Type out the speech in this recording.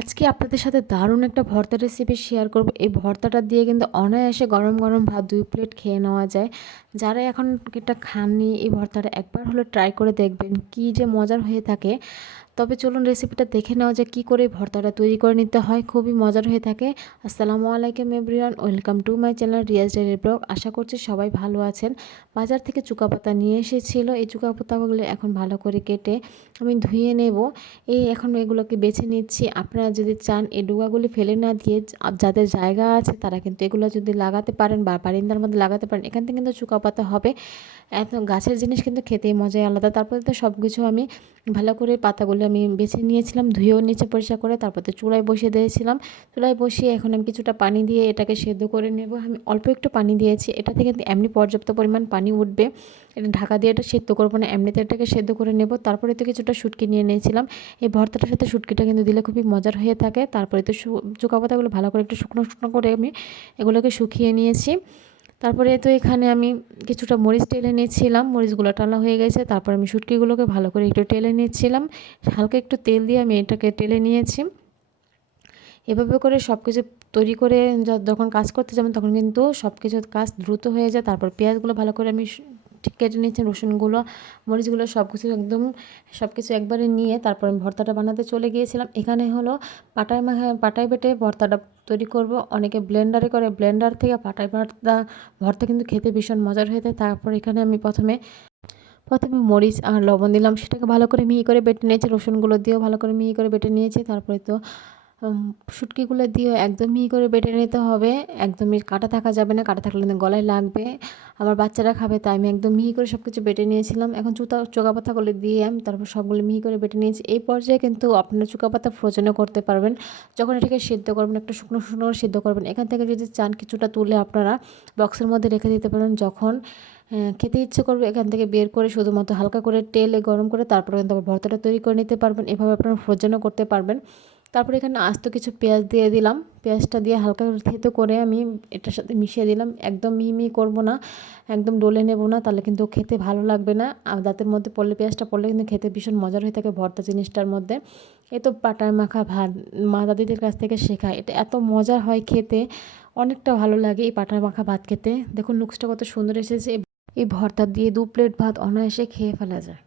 আজকে আপনাদের সাথে দারুণ একটা ভর্তা রেসিপি শেয়ার করব। এই ভর্তাটা দিয়ে কিন্তু অনায়াসে গরম গরম ভাত 2 প্লেট খেয়ে নেওয়া যায়। যারা এখন এটা খাননি এই ভর্তাটা একবার হলে ট্রাই করে দেখবেন কী যে মজার হয়ে থাকে। তবে চলুন রেসিপিটা দেখে নেওয়া যায় কী করে ভর্তাটা তৈরি করে নিতে হয়, খুবই মজার হয়ে থাকে। আসসালামু আলাইকুম everyone, welcome to my channel Riaz daily blog. আশা করছি সবাই ভালো আছেন। বাজার থেকে চুকা পাতা নিয়ে এসেছিল, এই চুকা পাতাগুলো এখন ভালো করে কেটে আমি ধুয়ে নেব। এখন এগুলোকে বেছে নিচ্ছি। আপনারা যদি চান এই ডুগাগুলি ফেলে না দিয়ে যাদের জায়গা আছে তারা কিন্তু এগুলো যদি লাগাতে পারেন বা বারিন্দার মধ্যে লাগাতে পারেন, এখান থেকে কিন্তু চুকা পাতা হবে। এত গাছের জিনিস কিন্তু খেতেই মজাই আলাদা। তারপরে তো সব কিছু আমি ভালো করে পাতাগুলো আমি বেছে নিয়েছিলাম, ধুয়েও নিচে পরিষ্কার করে। তারপর তো চুলায় বসিয়ে দিয়েছিলাম। চুলায় বসিয়ে এখন আমি কিছুটা পানি দিয়ে এটাকে সেদ্ধ করে নেব। আমি অল্প একটু পানি দিয়েছি, এটা থেকে কিন্তু এমনি পর্যাপ্ত পরিমাণ পানি উঠবে। এটা ঢাকা দিয়ে এটা সেদ্ধ করবো না, এমনিতে এটাকে সেদ্ধ করে নেব। তারপরে তো কিছুটা শুটকি নিয়ে নিয়েছিলাম। এই ভর্তাটার সাথে শুটকিটা কিন্তু দিলে খুবই মজার হয়ে থাকে। তারপরে তো চুকা পাতাগুলো ভালো করে একটু শুকনো শুকনো করে আমি এগুলোকে শুকিয়ে নিয়েছি। তারপরে তো এখানে আমি কিছুটা মরিচ টেলে নিয়েছিলাম, মরিচগুলো টালা হয়ে গেছে। তারপর আমি শুটকিগুলোকে ভালো করে একটু টেলে নিচ্ছিলাম, হালকা একটু তেল দিয়ে আমি এটাকে টেলে নিয়েছি। এভাবে করে সব কিছু তৈরি করে যখন কাজ করতে যাবেন তখন কিন্তু সব কিছুর কাজ দ্রুত হয়ে যায়। তারপর পেঁয়াজগুলো ভালো করে আমি ঠিক কেটে নিয়েছি, রসুনগুলো, মরিচগুলো সব কিছু একদম সব কিছু একবারে নিয়ে তারপর আমি ভর্তাটা বানাতে চলে গিয়েছিলাম। এখানে হলো পাটায় বেটে ভর্তাটা তৈরি করব। অনেকে ব্লেন্ডারে করে, ব্লেন্ডার থেকে পাটায় ভর্তা কিন্তু খেতে ভীষণ মজার হয়ে থাকে। তারপর এখানে আমি প্রথমে মরিচ আর লবণ দিলাম, সেটাকে ভালো করে মিহি করে বেটে নিয়েছি। রসুনগুলো দিয়েও ভালো করে মিহি করে বেটে নিয়েছি। তারপরে তো শুটকিগুলো দিয়েও একদম মিহি করে বেটে নিতে হবে। একদমই কাটা থাকা যাবে না, কাটা থাকলে কিন্তু গলায় লাগবে। আমার বাচ্চারা খাবে, তাই আমি একদম মিহি করে সব কিছু বেটে নিয়েছিলাম। এখন চোকা পাতাগুলো দিয়ে আমি তারপর সবগুলো মিহি করে বেটে নিয়েছি। এই পর্যায়ে কিন্তু আপনার চোকা পাতা ফ্রোজেনও করতে পারবেন। যখন এটাকে সিদ্ধ করবেন একটু শুকনো শুকনো করে সিদ্ধ করবেন। এখান থেকে যদি চান কিছুটা তুলে আপনারা বক্সের মধ্যে রেখে দিতে পারেন। যখন খেতে ইচ্ছে করবে এখান থেকে বের করে শুধুমাত্র হালকা করে তেলে গরম করে তারপরে কিন্তু আবার ভর্তাটা তৈরি করে নিতে পারবেন। এভাবে আপনারা ফ্রোজেনও করতে পারবেন। তারপরে এখানে আস্ত কিছু পেঁয়াজ দিয়ে দিলাম, পেঁয়াজটা দিয়ে হালকা থেতো করে আমি এটার সাথে মিশিয়ে দিলাম। একদম মিহি করব না, একদম ডলে নেব না, তাহলে কিন্তু খেতে ভালো লাগবে না। আর দাঁতের মধ্যে পড়লে, পেঁয়াজটা পড়লে কিন্তু খেতে ভীষণ মজার হয়ে থাকে ভর্তা জিনিসটার মধ্যে। এই তো পাটায় মাখা ভাত মা দাদিদের কাছ থেকে শেখা, এটা এত মজা হয় খেতে, অনেকটা ভালো লাগে এই পাটায় মাখা ভাত খেতে। দেখুন লুকসটা কত সুন্দর এসেছে। এই ভর্তা দিয়ে 2 প্লেট ভাত অনায়াসে খেয়ে ফেলা যায়।